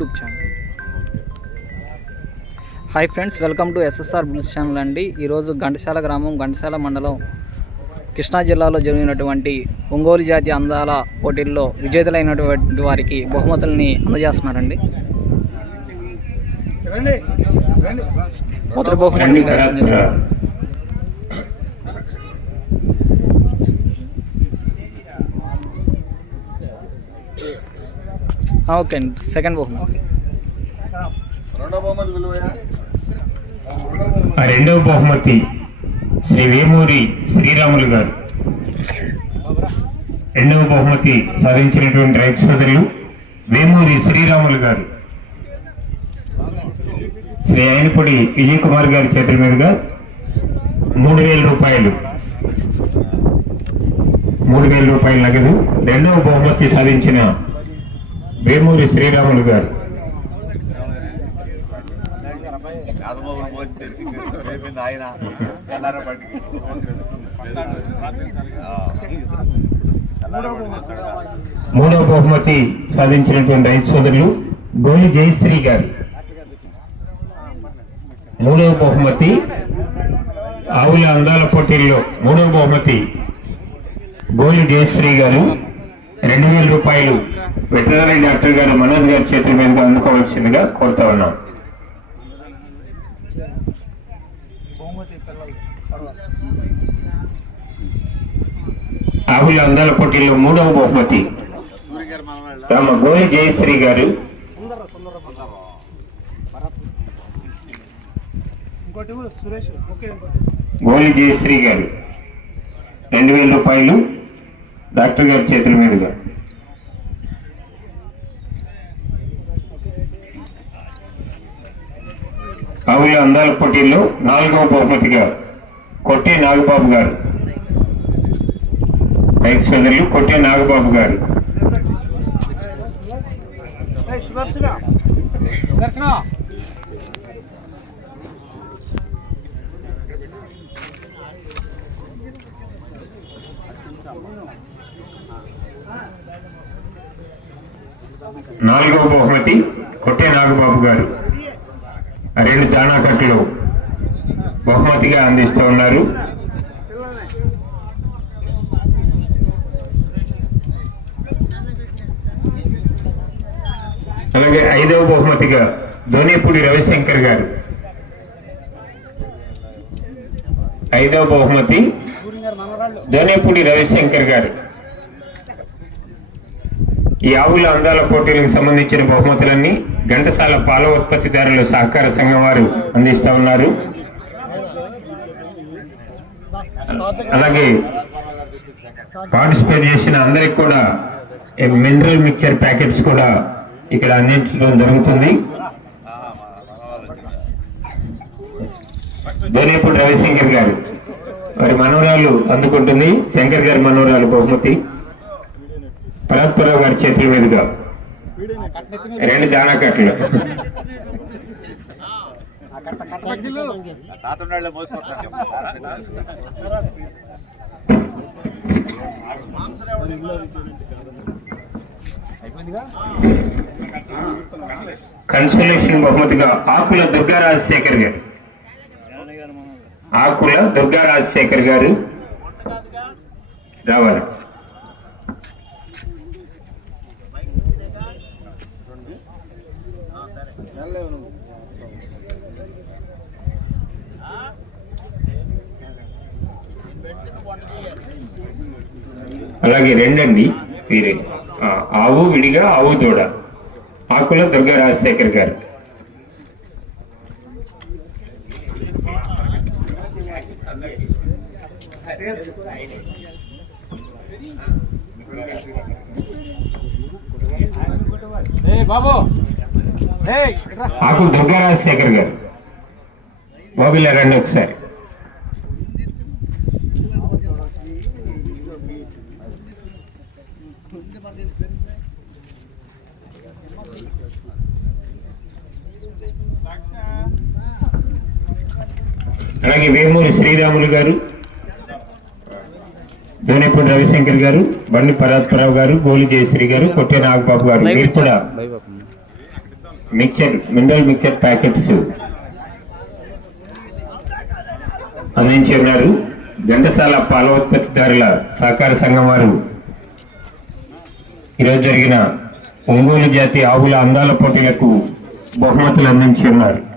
YouTube channel. Hi friends welcome to SSR bulls channel అండి. ఈరోజు ఘంటసాల గ్రామం ఘంటసాల మండలం కృష్ణా జిల్లాలో జరిగినటువంటి ఒంగోలు జాతి అందాల పోటీల్లో విజేతలైనటువంటి వారికి బహుమతుల్ని అందజేస్తున్నారండి. మొదటి బహుమతి ఓకే అండి. సెకండ్ బహుమతి. ఆ రెండవ బహుమతి శ్రీ వేమూరి శ్రీరాములు గారు. రెండవ బహుమతి సాధించినటువంటి రైతు సోదరులు వేమూరి శ్రీరాములు గారు. శ్రీ అయినపూడి విజయ్ కుమార్ గారి చేతుల మీదుగా మూడు వేల రూపాయలు. మూడు వేల రూపాయల నగదు. రెండవ బహుమతి సాధించిన వేమూరి శ్రీరాములు గారు. ఆయన మూడవ బహుమతి సాధించినటువంటి రైతు సోదరులు గోలి జయశ్రీ గారు. మూడవ బహుమతి ఆవుల అందాల పోటీల్లో మూడవ బహుమతి గోలి జయశ్రీ గారు. రెండు వేల రూపాయలు వెటనరీ డాక్టర్ గారు మనోజ్ గారి చేతుల మీదుగా అందుకోవాల్సిందిగా కోరుతా ఉన్నాం. ఆవుల అందాల పోటీల్లో మూడవ బహుమతి. రామ గోలి జయశ్రీ గారు. గోలి జయశ్రీ గారు. రెండు వేల రూపాయలు డాక్టర్ గారి చేతుల మీదుగా. ఆవుల అందాల పోటీల్లో నాలుగవ బహుమతిగా కొట్టే నాగబాబు గారు. రైతు సోదరులు కొట్టే నాగబాబు గారు. నాలుగవ బహుమతి కొట్టే నాగబాబు గారు. రెండు జానాకట్లు బహుమతిగా అందిస్తూ ఉన్నారు. అలాగే ఐదవ బహుమతిగా ధోనిపూడి రవిశంకర్ గారు. ఐదవ బహుమతి ధోనిపూడి రవిశంకర్ గారు. ఈ ఆవుల అందాల పోటీలకు సంబంధించిన బహుమతులన్నీ ఘంటసాల పాల ఉత్పత్తిదారుల సహకార సంఘం వారు అందిస్తా ఉన్నారు. అలాగే పార్టిసిపేట్ చేసిన అందరికి కూడా మినరల్ మిక్చర్ ప్యాకెట్స్ కూడా ఇక్కడ అందించడం జరుగుతుంది. ధోనిపూడి రవిశంకర్ గారు వారి మనవరాలు అందుకుంటుంది. శంకర్ గారి మనవరాలు బహుమతి. పరాత్పరావు గారి చేతుల మీదుగా. రెండు దానాకట్లు తాతన్నాళ్ళే కన్సోలేషన్ బహుమతిగా ఆకుల దుర్గా రాజశేఖర్ గారు. ఆకుల దుర్గా రాజశేఖర్ గారు. రావాలి. అలాగే రెండండి వీరే. ఆవు విడిగా ఆవు దూడ. ఆకుల దుర్గా రాజశేఖర్ గారు. ఆకుల దుర్గా రాజశేఖర్ గారు. బాబులా రండి ఒకసారి. అలాగే వేమూరి శ్రీరాములు గారు దోనేపూడి రవిశంకర్ గారు బండి పరాత్పరావు గారు గోలి జయశ్రీ గారు కొట్టే నాగబాబు గారు మీరు కూడా మిక్చర్ మినరల్ మిక్చర్ ప్యాకెట్స్. అందించి ఉన్నారు ఘంటసాల పాల ఉత్పత్తిదారుల సహకార సంఘం వారు. ఈరోజు జరిగిన ఒంగోలు జాతి ఆవుల అందాల పోటీలకు బహుమతులు అందించి ఉన్నారు.